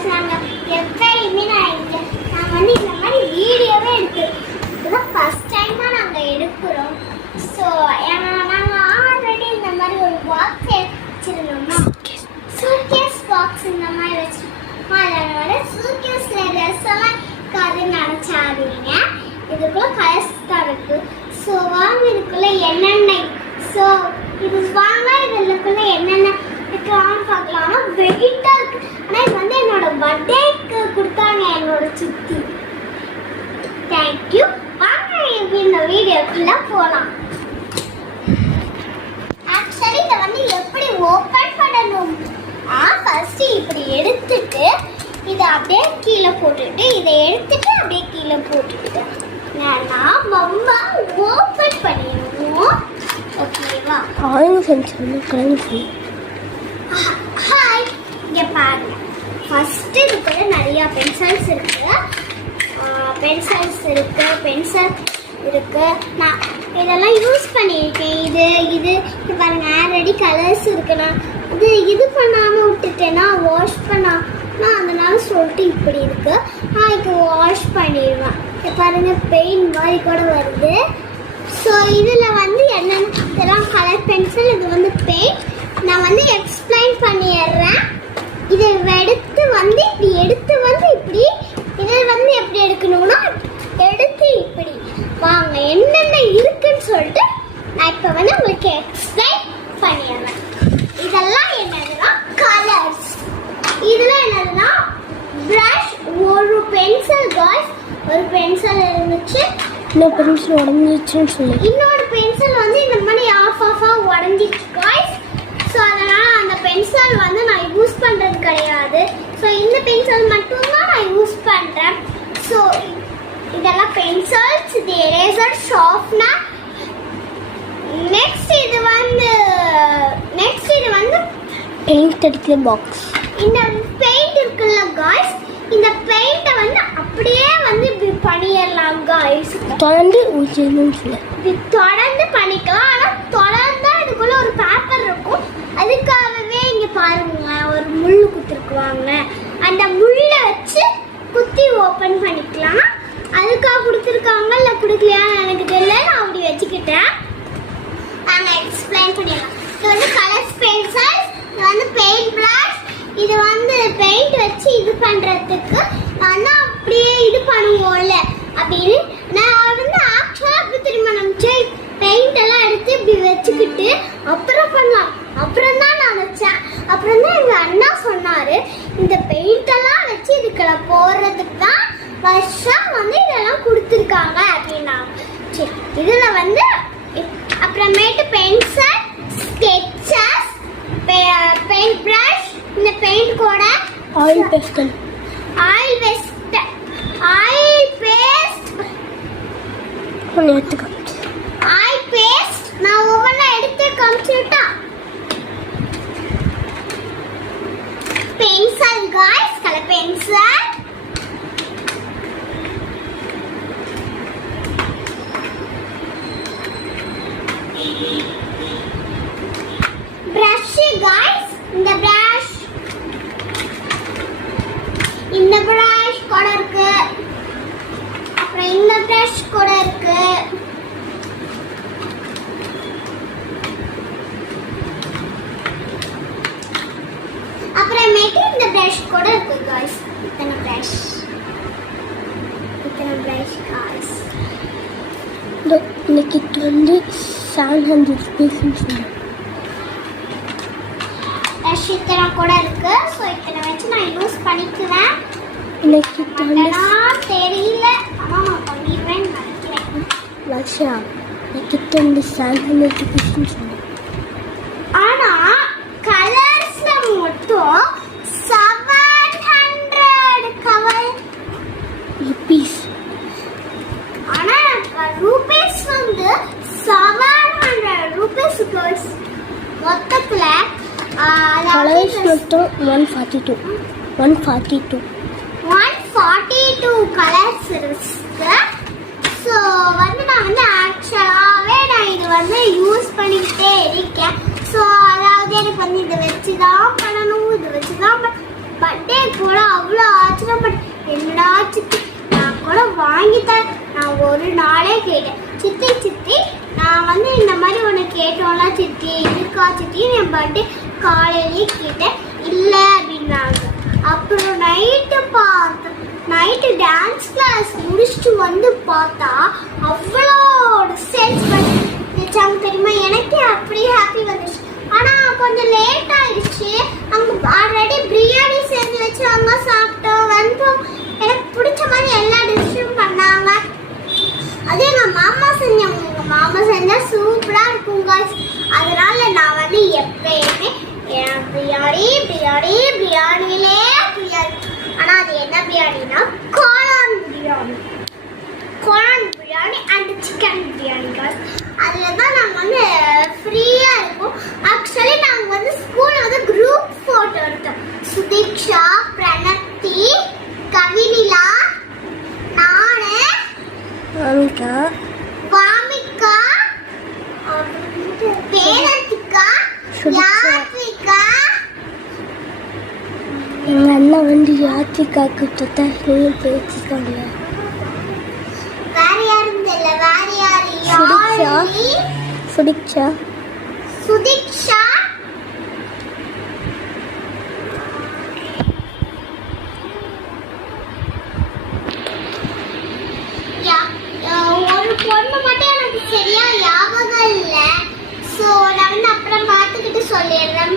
Guys நாங்கள் எப்பயுமே நான் இங்க வந்து இந்த மாதிரி வீடியோவே எடுத்து இதுதான் ஃபர்ஸ்ட் டைமாக நாங்கள் எடுக்கிறோம். ஸோ நாங்கள் ஆல்ரெடி இந்த மாதிரி ஒரு பாக்ஸ் வச்சுருந்தோமா? சூட்கேஸ் பாக்ஸ் இந்த மாதிரி வச்சுருக்கோம் அதனால சூட்கேஸில் ட்ரெஸ் எல்லாம் இருக்காதுன்னு நினச்சாதீங்க. இதுக்குள்ள கலர்ஸ் தான் இருக்குது ஸோ வாங்க இதுக்குள்ள என்னென்ன ஸோ இது வாங்க இதுக்குள்ள என்னென்ன இருக்கலாம்னு பார்க்கலாம்னா வெயிட்டாக இருக்கு ஆனால் இது வந்து என்னோட பர்த்டேக்கு சித்தி தேங்க்யூ வாங்க இந்த வீடியோக்குள்ள போகலாம் ஆக்சுவலி இதை வந்து எப்படி ஓப்பன் பண்ணணும்? ஆ ஃபர்ஸ்ட் இப்படி எடுத்துட்டு இதை அப்படியே கீழே போட்டுட்டு இதை எடுத்துட்டு அப்படியே கீழே போட்டுட்டு நான் மம்மா ஓப்பன் பண்ணிடுவோம். ஓகேவா ஆரஞ்சு சென்ஸ் கலந்து ஹாய் இங்கே பாருங்க. ஃபர்ஸ்ட் கூட நிறையா பென்சில்ஸ் இருக்குது பென்சில்ஸ் இருக்குது பென்சில் இருக்குது நான் இதெல்லாம் யூஸ் பண்ணியிருக்கேன். இது இது இது பாருங்க ஆல்ரெடி கலர்ஸ் இருக்குண்ணா இது இது பண்ணாமல் விட்டுட்டேன்னா வாஷ் பண்ணாமல் அதனால சொல்லிட்டு இப்படி இருக்குது நான் இப்போ வாஷ் பண்ணிடுவேன். இப்போ பாருங்கள் பெயிண்ட் மாதிரி கூட வருது. ஸோ இதில் வந்து என்னென்ன இதெல்லாம் கலர் பென்சில் இது வந்து பெயிண்ட் நான் வந்து எக்ஸ்பிளைன் பண்ணி இதை எடுத்து வந்து இப்படி எடுத்து வந்து இப்படி இதை வந்து எப்படி எடுக்கணும்னா எடுத்து இப்படி வாங்க என்னென்ன இருக்குன்னு சொல்லிட்டு நான் இப்போ வந்து உங்களுக்கு எக்ஸ்பிளைன் பண்ணிடுறேன் இதெல்லாம் என்னதுன்னா கலர்ஸ் இதில் என்னதுன்னா ப்ரஷ் ஒரு பென்சில் காய்ஸ் ஒரு பென்சில் இன்னும் பென்சில் உடஞ்சிச்சுன்னு சொல்லி. இன்னொரு பென்சில் வந்து இந்த மாதிரி ஆஃப் ஆஃபாக உடஞ்சிச்சு காய்ஸ் ஸோ அதனால் அந்த பென்சில் வந்து நான் யூஸ் பண்ணுறது கிடையாது. ஸோ இந்த பென்சில் மட்டும்தான் நான் யூஸ் பண்ணுறேன் ஸோ இதெல்லாம் பென்சில்ஸ் இது எரேசர் ஷார்ப்னர் நெக்ஸ்ட் இது வந்து நெக்ஸ்ட் இது வந்து பெயிண்ட் அடிக்கிற பாக்ஸ் இந்த பெயிண்ட் இருக்குல்ல காய்ஸ் இந்த பெயிண்ட்டை வந்து அப்படியே வந்து இப்படி பண்ணிடலாம் காய்ஸ் தொடர்ந்து ஊற்றிடணும்னு சொல்லி. இது தொடர்ந்து பண்ணிக்கலாம். ஆனால் தொடர்ந்தா அதுக்குள்ள ஒரு பேப்பர் இருக்கும். அதுக்காகவே இங்க பாருங்க ஒரு முள் கொடுத்துருக்குவாங்க அந்த முள்ளை வச்சு குத்தி ஓப்பன் பண்ணிக்கலாம். அதுக்காக கொடுத்துருக்காங்க இல்லை கொடுக்கலையா எனக்கு தெரியல. நான் அப்படி வச்சுக்கிட்டேன். நாங்கள் எக்ஸ்பிளைன் பண்ணிடலாம். இது வந்து கலர்ஸ் பென்சில்ஸ் இது வந்து பெயிண்ட் ப்ரஷ் இது வந்து பெயிண்ட் வச்சு இது பண்ணுறதுக்கு வந்து அப்படியே இது பண்ணுவோம்ல. அப்படின்னு நான் வந்து ஆக்சுவலாக அப்படி திரும்ப நினச்சி பெயிண்ட் எல்லாம் எடுத்து இப்படி வச்சுக்கிட்டு அப்புறம் பண்ணலாம். அப்புறம் தான் நான் வச்சேன். அப்புறம் தான் எங்கள் அண்ணா சொன்னார் இந்த பெயிண்ட் எல்லாம் வச்சு இதுக்கெல்லாம் போடுறதுக்கு தான் வருஷம் வந்து இதெல்லாம் கொடுத்துருக்காங்க அப்படின்னா. சரி இதில் வந்து அப்புறமேட்டு பென்சில் ஸ்கெச்சஸ் பெயிண்ட் ப்ரஷ் இந்த பெயிண்ட் கூட oil pastel oil paste oil paste ஒன்று எடுத்துக்கோ ஐ பேஸ்ட் நான் ஒவ்வொன்றா எடுத்து காமிச்சுட்டா pencil guys colour pencil brush guys இந்த பிரஷ் இந்த பிரஷ் கூட இருக்கு அப்புறம் இந்த பிரஷ் கூட இருக்கு அப்புறமேட்டு இந்த பிரஷ் கூட இருக்கு காய்ஸ் இத்தனை பிரஷ் இத்தனை பிரஷ் காய்ஸ் இந்த கிட் வந்து செவன் ஹண்ட்ரட் ருபீஸ்னு சொல்லி பிரஷ் இத்தனை கூட இருக்கு ஸோ இத்தனை வச்சு நான் யூஸ் பண்ணிக்குவேன் இந்த கிட் தெரியல. ஆனால் நான் பண்ணிடுவேன்னு நினைக்கிறேன். லக்ஷா இந்த கிட் வந்து செவன் ஹண்ட்ரட் ருபீஸ்னு ரைஸ் மட்டும் one forty two one forty two one forty two colours இருக்கு. ஸோ வந்து நான் வந்து ஆக்சுவலாகவே நான் இது வந்து யூஸ் பண்ணிக்கிட்டே இருக்கேன். ஸோ அதாவது எனக்கு வந்து இதை வச்சு தான் பண்ணணும் இதை வச்சு தான் பர்த்டே கூட அவ்வளோ ஆச்சரியம் பட் என்னடா சித்தி நான் கூட வாங்கித்தரேன். நான் ஒரு நாளே கேட்டேன். சித்தி சித்தி நான் வந்து இந்த மாதிரி ஒன்று கேட்டோம்லாம் சித்தி இருக்கா சித்தி என் பர்த்டே காலையிலேயே கேட்டேன் இல்லை அப்படின்னாங்க. அப்புறம் நைட்டு பார்த்து நைட்டு டான்ஸ் கிளாஸ் முடிச்சுட்டு வந்து பார்த்தா அவ்வளோ சேல்ஸ் பண்ணி தெரியுமா? எனக்கே அப்படியே ஹாப்பி வந்துச்சு. ஆனால் கொஞ்சம் லேட் ஆயிடுச்சு. அங்கே ஆல்ரெடி வந்து யாத்திரிகாக்கு தொத்தா ஹில் பேசிக்காங்க. சுதிக்ஷா சுதிக்ஷா சுதிக்ஷா ஒரு பொண்ணு மட்டும் சரியா ஞாபகம் இல்லை. ஸோ நான் வந்து அப்புறம் பார்த்துக்கிட்டு சொல்லிடுறேன்.